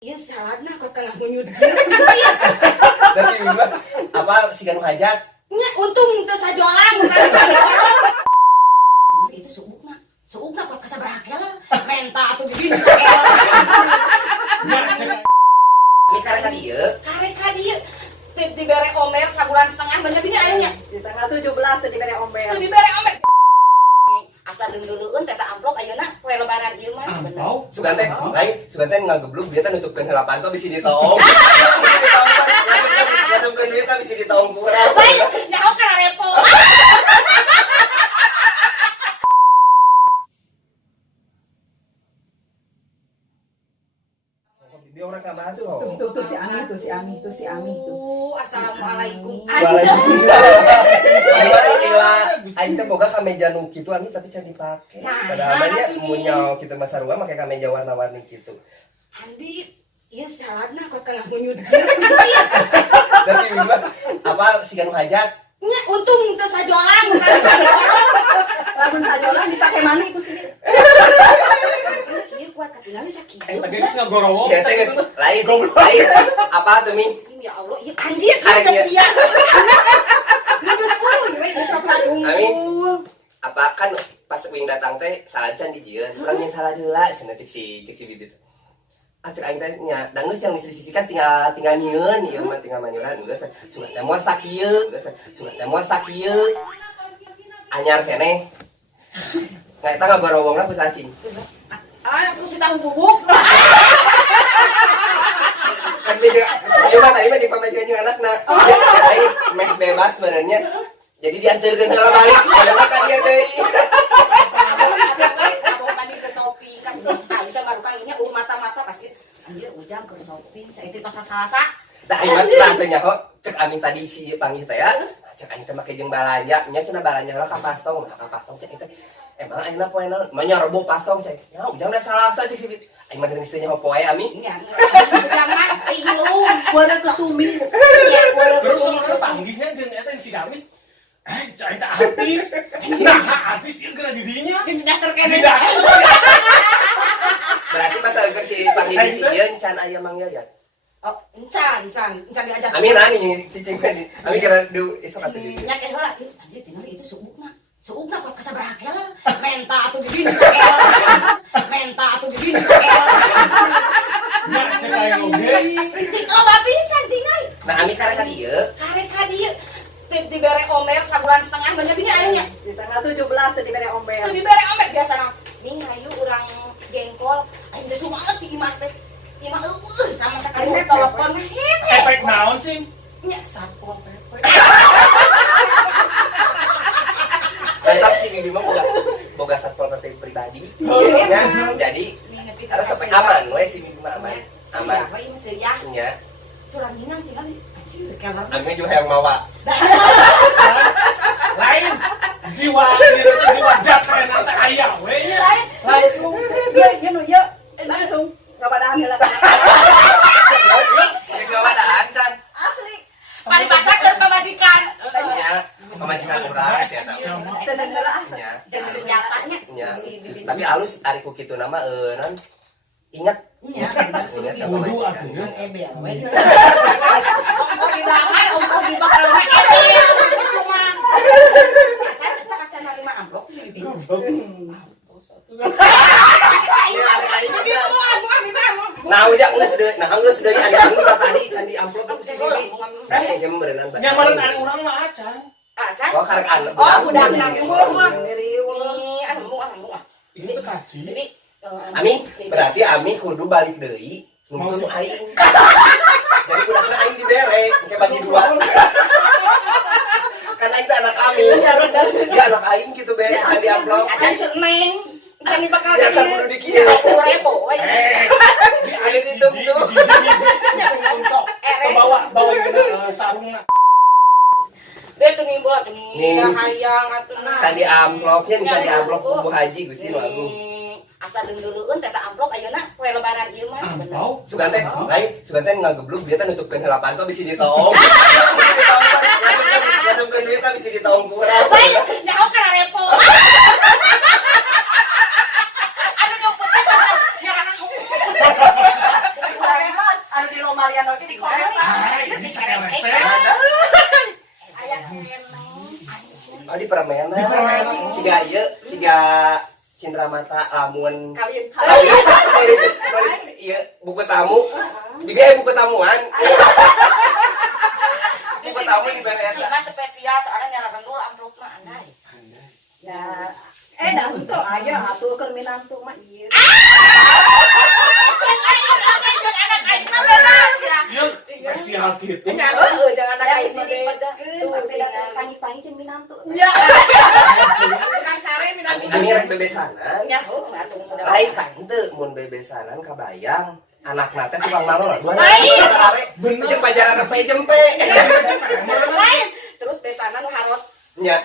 Iya salahna kok kalah menyud. Da si Bima apa si Ganu hajat? Nya untung teu sajolang. Itu suukna kok kasabaraha keler. Menta atuh di dieu sakeler. Ini karek ka dieu. Karek ka dieu. Teu dibere omer sabulan setengah bener binya aya nya. Di tanggal 17 teu dibere ombel. Teu dibere omer. Asal deuleueun teh amplop ayeuna poe lebaran ieu mah bener. Sugan teh ngageblug dia teh nutupkeun heula panto bisi ditoong. Nutupkeun duit teh bisi ditoong kurang. Bae, nyaho kana repo. Dia orang ka masuk. Tuh si Ami tuh. Assalamualaikum. Alhamdulillah. Aing teh boga kameja nu kitu Ami tapi can dipake. Padahal mah nya mun nyaho kitu mah sarua make kameja warna-warni kitu. Andi, ieu salahna kok kalah menyud. Da si Bima apa si Ganu hajat? Nya untung teu sajolang. Lamun sajolan dipake mani ku sih. Ieu kuat katingali sakieu. Tadi geus ngagorowo. Ya teh geus lain. Apa tuh Mi? Ya Allah, ieu anjir Karek ieu. kasihan. Geus kuy we cocok patung. Amin. Apa kan pas wing datang teh salajan di jieun. Urang yang salah deula cenah cek si bibit. Acek aing teh nya da geus yang sisikan tinggal nyieun ieu mah tinggal manyuran geus sugat teh moal sakieu. Anyar keneh. Nggak eta ngagorowongna ku cacing. Ah, aku sih tahu bubuk. Kan meja ieu mah tadi mah di pamajikan jeung anakna. Aing meh bebas sebenarnya. Jadi diantarkeun heula balik. Ada mah ka dieu deui. Tadi ke shopping kan. Ah, kita baru kan nya mata-mata pasti anjir ujang ke shopping. Saya itu pasar Salasa. Da aing mah teh nyaho cek Amin tadi si panggih teh ya. Cek aing teh make jeung balanja, nya cenah balanja heula ka pastong, cek teh. Emang ayeuna poe naon? Mah nyarebo pastong cek. Ya ujang da Salasa cek si bibit. Aing mah geus teh nyaho poe Ami. Nya. Jangan ilum. Kuada tutumis. Ya, Terus lu panggilnya jeung eta si David. Cai tak artis. Nah, artis ieu geura di dinya. Di dasar Di kene. dasar. Berarti pas ageuk si panggih si ieu can aya manggil ya. Oh, encan diajak. Amin ani cicing tadi. Amin kira du esok atuh di. Nya kene heula. Anjir tinggal itu suukna kok kasabaraha keler. Menta atuh di dieu sakeler. Menta atuh di dieu sakeler. Nah, cek aing oge. Loba pisan tinggal. Nah, Amin karek ka dieu. Karek ka dieu. Teu dibere omer sabulan setengah bener binya aya nya. Di tanggal 17 teu dibere ombel. Teu dibere omer biasana. Ming hayu urang jengkol. Aing teh sumanget di imah teh. Imah sama sekali telepon Efek naon sih? nya satpol PP. Tetap si Bibi mah boga satpol PP pribadi. Ya, jadi harus sampai aman we si Bibi mah aman. Aman. Apa ieu ceria? Nya, Curang minang tinggal anjir keler. Amin juga yang mawa. Lain jiwa ieu teh jiwa japren teh aya we nya. Langsung dia nu ye langsung ngabadahan heula. Geus ngawadahan can. Asli. Paripasakeun pamajikan. Nya, pamajikan urang si eta. Tenan heula asli. Nya, Jadi senjatanya nya. si Bibi. Tapi alus ari ku kitu nama non ingat Nya. ingat sama Kudu majikan. atuh. Ebel we. Ongko di dahar, ongko di bakal ebel. Itu mah. Kaca narima amplop si Bibi. Nah, ujang geus deui anjing nu tadi can di amplop ku si Bibi. Nya berenang. Nya meureun ari urang mah acan. Acan. Oh, karek anak. Oh, budak nang umur. Ngiriweuh. Ini anu. Ieu teh kaci. Bibi. Ami, berarti Ami kudu balik deui nuntun aing. Jadi budakna aing dibere, engke bagi dua. Kan aing teh anak Ami. Ya anak aing gitu bere can di amplop. Acan seneng. Can dibakal Ya kan kudu di kieu. repo we. Di aya si hiji. Sok. Bawa ieu sarungna. Biar teu nimbul hayang atuh Can di amplopnya can di amplop Bu Haji Gusti nu Agung. Asal deuleueun teh amplop ayeuna poe lebaran ieu mah bener. Sugan teh ngageblug dia teh nutupkeun heula panto bisi ditoong. Nutupkeun duit teh bisi ditoong kurang. Bae, nyaho kana repo. Anu nyumput teh nya kana. aya oge di komentar. Hai, ini saya rese. Aya eneng. Oh di permainan. Di permainan. Siga ieu, siga Cindramata lamun Kawin. iya buku tamu. Juga buku tamuan. Buku tamu di bere eta. Ini spesial soalnya nyalakan dulu amplopna andai. Ya, dah henteu aya atuh keur minantu mah ieu. Iya, spesial gitu. Jangan ada Ya kain ini beda. dipekeun tapi datang pangi-pangi jeung minantu. Ya. Kang Sare minat Ami rek bebesanan. nya atuh muda. Lain kan teu mun bebesanan kabayang anakna teh tukang malor. Bener. Jeung pajaran apa jempe. Lain. Terus besanan harot. Nya.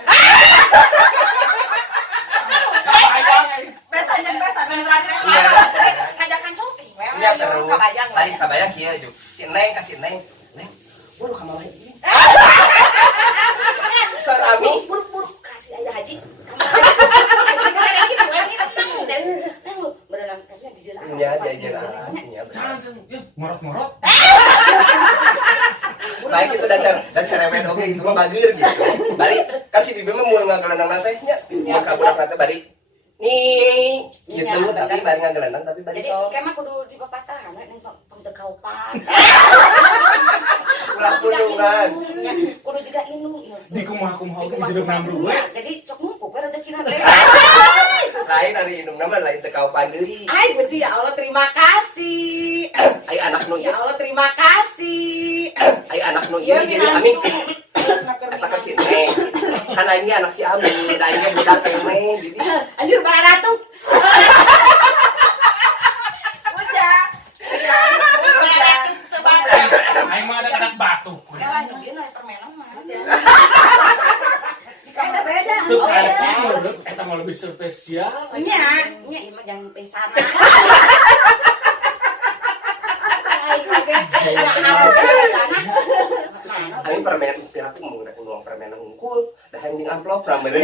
Sabayang. Besan. Ngajakan shopping. Nya terus. Kabayang. Lain kabayang kieu aju. Si Neng kasih Neng. Neng, buru ka mamah ieu. Sarami. Buru-buru kasih ayah haji. Kamu gitu dan berenang tanya di jalan. Nya diajaran. Nya. Jangan, ya, ngorot-ngorot. Baik itu dan cara main oke itu mah bageur gitu. Bari kan si bibi mah mun ngagelenang teh nya. Mun ka budak teh bari nih gitu tapi bari ngagelenang tapi bari Jadi sok. kemah kudu di papatahan neng pengtekaupan. Ulah tulungan. Kudu juga inung. Di kumaha-kumaha oge dijedeg namru we. Jadi cok numpuk we rezekina teh. Lain hari indung nama lain teu kaupan deui. Ay Gusti ya Allah terima kasih. Ai anak nu Ya ieu, Allah terima kasih. ai anak nu ieu jadi amin. Eta kan si Neng. Kan aing anak si Amin, da aing budak emeh jadi. Anjir Mbak Ratu. Aing mah anak batu. Kalah nyubiin lah permainan mah. Beda. Tuh kaci menurut eta mah lebih spesial. Nya ieu mah jangan pesana. Aing permainan piraku menggunakan uang permainan unggul, dah anjing amplop permainan.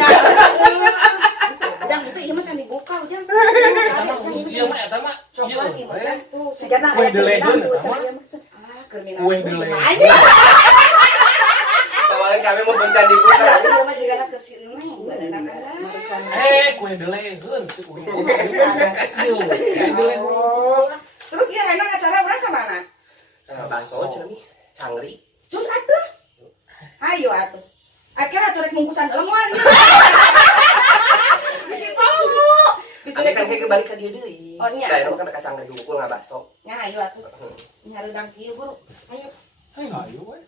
Jang itu ieu mah can dibuka ujang. Eta mah khusus ieu mah eta mah. Coklat ieu mah tuh. Sigana Kue The Legend, minantu, eta mah. cenah ieu mah. Ah, kriminal. Kue The Legend. Anjir. Kemarin kami mau bencan di buka. Ieu mah juga ke sini berenang Kue The Legend cek urang. Oh. Terus ieu enak acara urang ka mana? Bakso cenah cangri. Terus atuh. Ayo atuh. Akhirnya atuh rek bungkusan lemuan. Bisi poho. Bisi Tapi kan kayak kembali ke dia deui. Oh, iya. Da kan cangri hukul ngabakso. Nya ayo atuh. Nya redang kieu buru. Ayo. Ayo we.